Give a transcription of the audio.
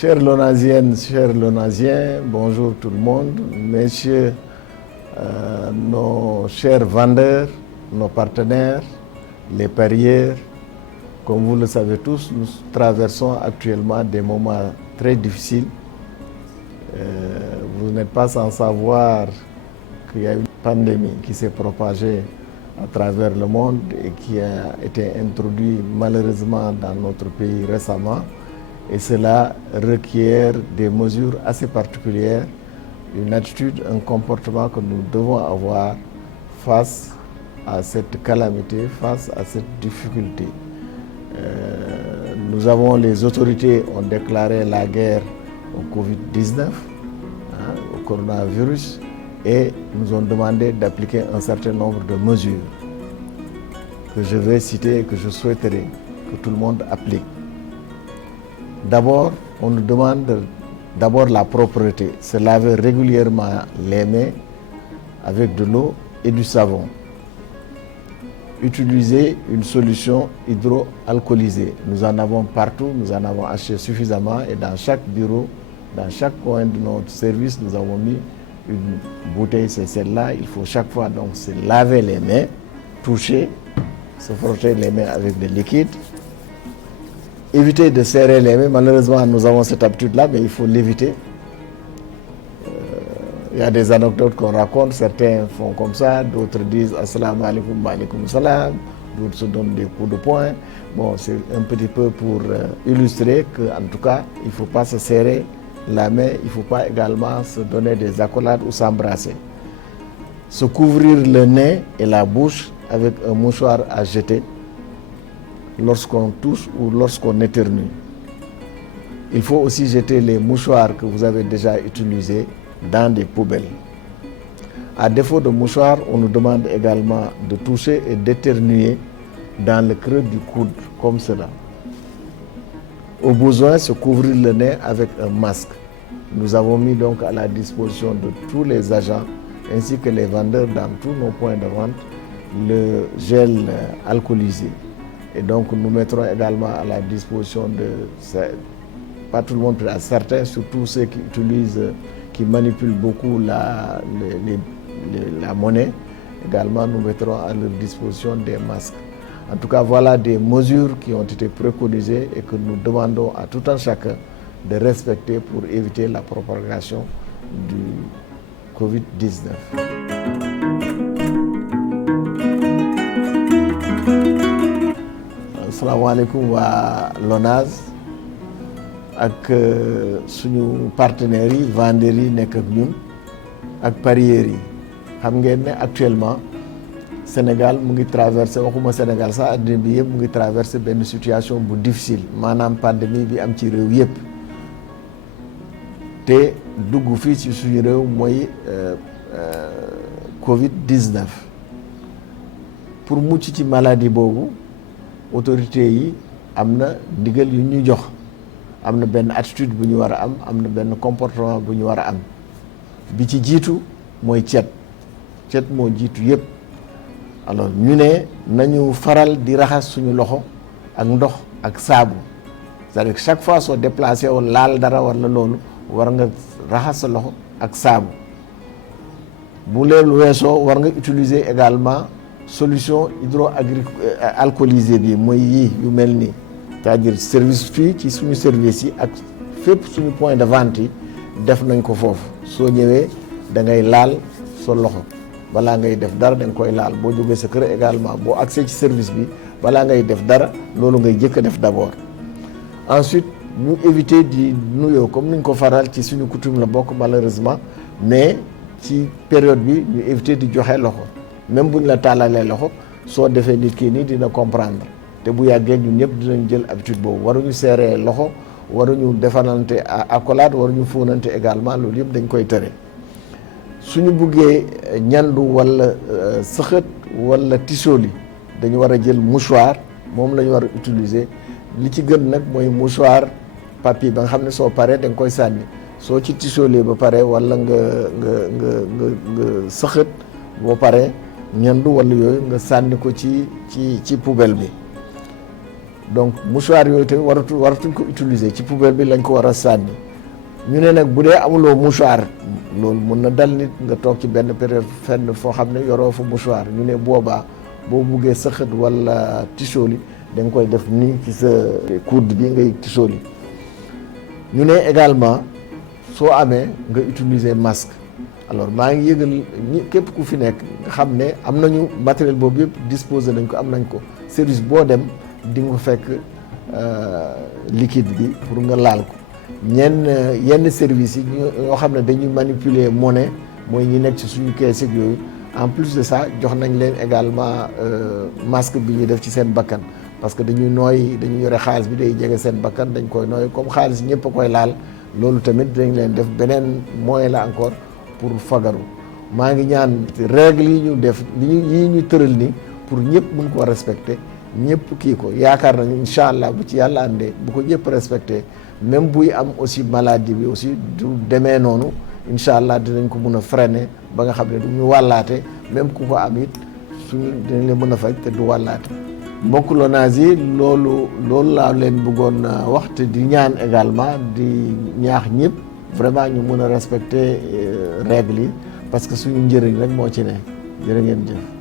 Chères Lonasiennes, chers Lonasiens, bonjour tout le monde. Messieurs, nos chers vendeurs, nos partenaires, les parieurs, comme vous le savez tous, nous traversons actuellement des moments très difficiles. Vous n'êtes pas sans savoir qu'il y a une pandémie qui s'est propagée à travers le monde et qui a été introduite malheureusement dans notre pays récemment. Et cela requiert des mesures assez particulières, une attitude, un comportement que nous devons avoir face à cette calamité, face à cette difficulté. Les autorités ont déclaré la guerre au Covid-19, au coronavirus, et nous ont demandé d'appliquer un certain nombre de mesures que je vais citer et que je souhaiterais que tout le monde applique. D'abord, on nous demande la propreté, se laver régulièrement les mains avec de l'eau et du savon. Utiliser une solution hydroalcoolisée. Nous en avons partout, nous en avons acheté suffisamment et dans chaque bureau, dans chaque coin de notre service, nous avons mis une bouteille, c'est celle-là. Il faut chaque fois donc se laver les mains, toucher, se frotter les mains avec des liquides. Éviter de serrer les mains. Malheureusement, nous avons cette habitude-là, mais il faut l'éviter. Il y a des anecdotes qu'on raconte. Certains font comme ça, d'autres disent Assalamu alaikum, wa alaikum salam, d'autres se donnent des coups de poing. Bon, c'est un petit peu pour illustrer qu'en tout cas, il ne faut pas se serrer la main, il ne faut pas également se donner des accolades ou s'embrasser. Se couvrir le nez et la bouche avec un mouchoir à jeter lorsqu'on tousse ou lorsqu'on éternue. Il faut aussi jeter les mouchoirs que vous avez déjà utilisés dans des poubelles. À défaut de mouchoirs, on nous demande également de toucher et d'éternuer dans le creux du coude, comme cela. Au besoin, se couvrir le nez avec un masque. Nous avons mis donc à la disposition de tous les agents ainsi que les vendeurs dans tous nos points de vente le gel alcoolisé. Et donc nous mettrons également à la disposition pas tout le monde, à certains, surtout ceux qui utilisent, qui manipulent beaucoup la monnaie. Également, nous mettrons à leur disposition des masques. En tout cas, voilà des mesures qui ont été préconisées et que nous demandons à tout un chacun de respecter pour éviter la propagation du Covid-19. Asalaamaaleykum waa LONASE ak suñu partenaires yi vendeurs yi nekk ak ñun ak parieurs yi xam ngeen ne actuellement Sénégal mu ngi traversé, waxuma Sénégal sax àddina bi yëpp mu ngi traversé benn situation bu difficile, maanaam pandémie bi am ci réew yëpp te dugg fii ci suñu réew mooy Covid-19. Pour mucc ci maladie boobu autorité yi am na ndigal yu ñu jox, am na benn attitude bu ñu war a am na benn comportement bu ñu war a am. Bi ci jiitu mooy cet moo jiitu yëpp. Alors ñu ne nañu faral di raxas suñu loxo ak ndox ak saabu, c'est-à-dire que chaque fois soo déplacé woon laal dara wala loolu war nga raxas sa loxo ak saabu. Bu leen weesoo war nga utiliser également solution hydroalcoolisée bi mooy yii yu mel nii, c'est-à-dire service fii ci suñu service yi ak fépp suñu point de vente yi def nañ ko foofu. Soo ñëwee da ngay laal sa loxo balaa ngay def dara da nga koy laal. Boo jógee sa kër également boo accès ci service bi balaa ngay def dara loolu ngay jëkk a def d'abord. Ensuite ñu éviter di nuyoo comme niñ ko faral ci suñu coutume la bokk malheureusement, mais ci période bi ñu éviter di joxe loxo. Même bu ñu la tàllalee loxo soo defee nit kii nii dina comprendre te bu yàggee ñun ñëpp dinañ jël habitude boobu. Waruñu serrer loxo, waruñu defanante accolade, waruñu fóonante également, loolu yëpp dañ koy tere. Suñu buggee ñandu wala sëxët wala tisoli dañu war a jël mouchoir, moom la ñu war a utiliser. Li ci gën nag mooy mouchoir papier ba nga xam ne soo paree da nga koy sànni. Soo ci tisolee ba pare wala nga sëxët boo paree ñandu wala yooyu nga sànni ko ci poubelle bi. donc mouchoir yooyu tamit waratuñ ko utiliser ci poubelle bi lañ ko war a sànni. ñu ne nag bu dee amuloo mouchoir loolu mën na dal nit nga toog ci benn période fenn foo xam ne yoroo fa mouchoir ñu ne boobaa boo buggee sëqët wala tisooli da nga koy def nii ci sa coude bi ngay tisooli. ñu ne également soo amee nga utiliser masque. alors maa ngi yëgal képp ku fi nekk nga xam ne am nañu matériel boobu yëpp disposé nañ ko am nañ ko service boo dem di nga fekk liquide bi pour nga laal ko. yenn services yi ñoo xam ne dañuy manipuler monnaie mooy ñi nekk ci suñu kees ak yooyu en plus de ça jox nañ leen également masque bi ñuy def ci seen bakkan parce que dañuy yore xaalis bi day jege seen bakkan dañ koy nooy comme xaalis ñëpp a koy laal loolu tamit dañ leen def beneen moyen la encore pour fagaru. maa ngi ñaan règle yi ñu def yi ñu tëral ni pour ñëpp mun ko respecter ñëpp kii ko yaakaar nañu incha allah bu ci yàlla àndee bu ko ñëpp respecté même buy am aussi maladie bi aussi du demee noonu incha allah dinañ ko mun a freiner ba nga xam ne du ñu wàllaate même ku ko am it suñu dinañ leen mën a faj te du wàllaate. mbokk Lonase yi loolu laa leen bëggoon wax te di ñaan également di ñaax ñëpp vraiment ñu mën a respecter règles yi parce que suñu njëriñ rek moo ci ne jërë ngeen jëf.